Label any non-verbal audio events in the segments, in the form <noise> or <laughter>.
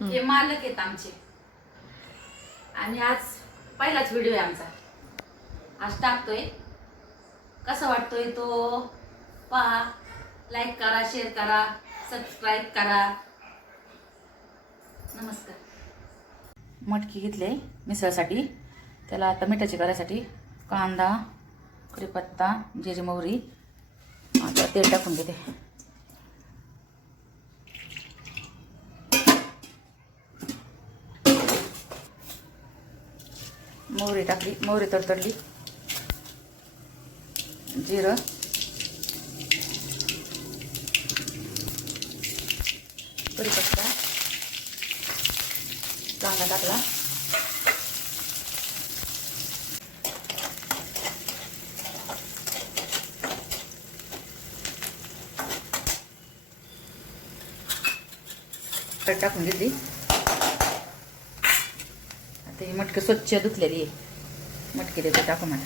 हे मालक आहेत आमचे. आणि आज पहिलाच व्हिडिओ आहे आमचा. आज टाकतोय. कसा वाटतोय तो? पहा. लाईक करा शेअर करा सबस्क्राईब करा. नमस्कार. मटकी घेतले मिसळसाठी. त्याला आता मिठाची करायसाठी कांदा कढीपत्ता जिरी मोहरी. आता तेल टाकून घेते. मोहरी टाकली मोहरी तडतडली. जिरं. कढीपत्ता. कांदा टाकला. तर टाकून घेतली. ते मटके स्वच्छ धुतलेली आहे. मटके त्याच्यात टाकू मला.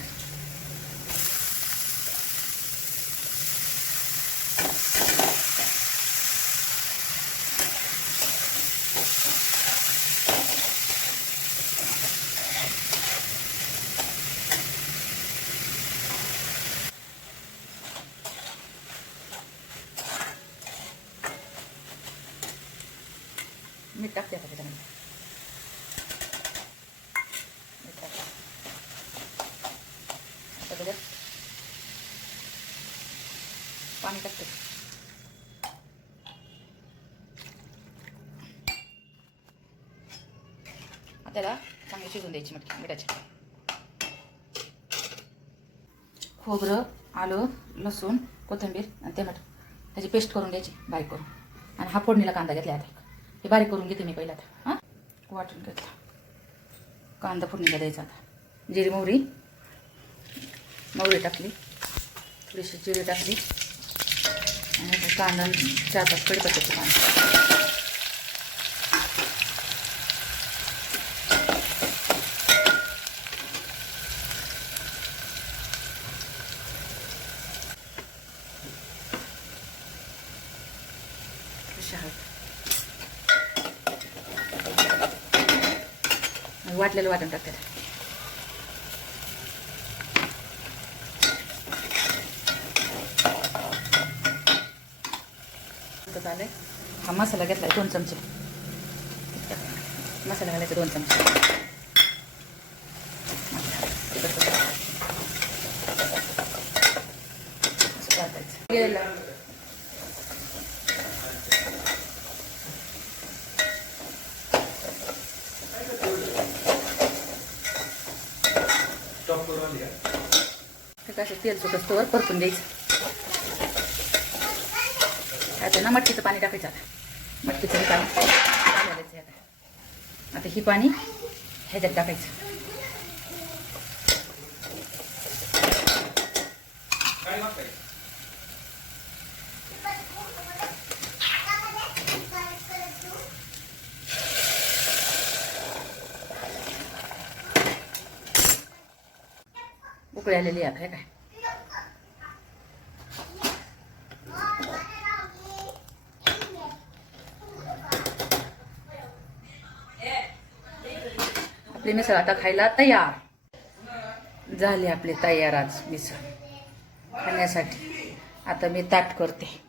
मी टाकते आता त्याच्यामध्ये मीठ टाकते आता त्याच्यात पाणी टाकते. त्याला चांगली शिजून द्यायची मटकी मिठाची. खोबरं आलं लसूण कोथिंबीर आणि टमाटर. त्याची पेस्ट करून घ्यायची बारीक करून. आणि हा फोडणीला कांदा घेतला आता हे बारीक करून घेते मी पहिला आता हां? वाटून घेतला कांदा फोडणीला द्यायचा आता. जिरी मोहरी. मोहरी टाकली. थोडीशी जिरी टाकली. आणि आता कांदा आणि चार पाच कढीपत्त्याची कांदा थोडीशी हळद. वाटलेलं वाटण आहे चालेल हा मसाला घेतला दोन चमचे. मसाला घालायचा दोन चमचे. गेला. कसं तेल सुटत वर परतून द्यायचं. आता ना मटकीचं पाणी टाकायचं आता. मटकीचं पाणी घालायचं आता. आता ही पाणी ह्याच्यात टाकायचं. उकळलेली आता हे काय? आपली मिसळ आता खायला तयार. झाली आपली तयार आज मिसळ. खाण्यासाठी. आता मी ताट करते.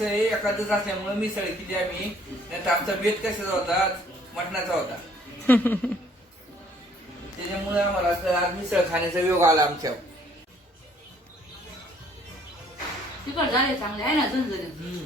आहे एखादंच असल्यामुळे मिसळ केली आम्ही नाही तर आमचा बेत कशाचा होता? मटणाचा होता. <laughs> त्याच्यामुळे आम्हाला असं आज मिसळ खाण्याचा योग आला आमच्या तिकड झाले चांगले आहे ना झणझणीत? हम्म.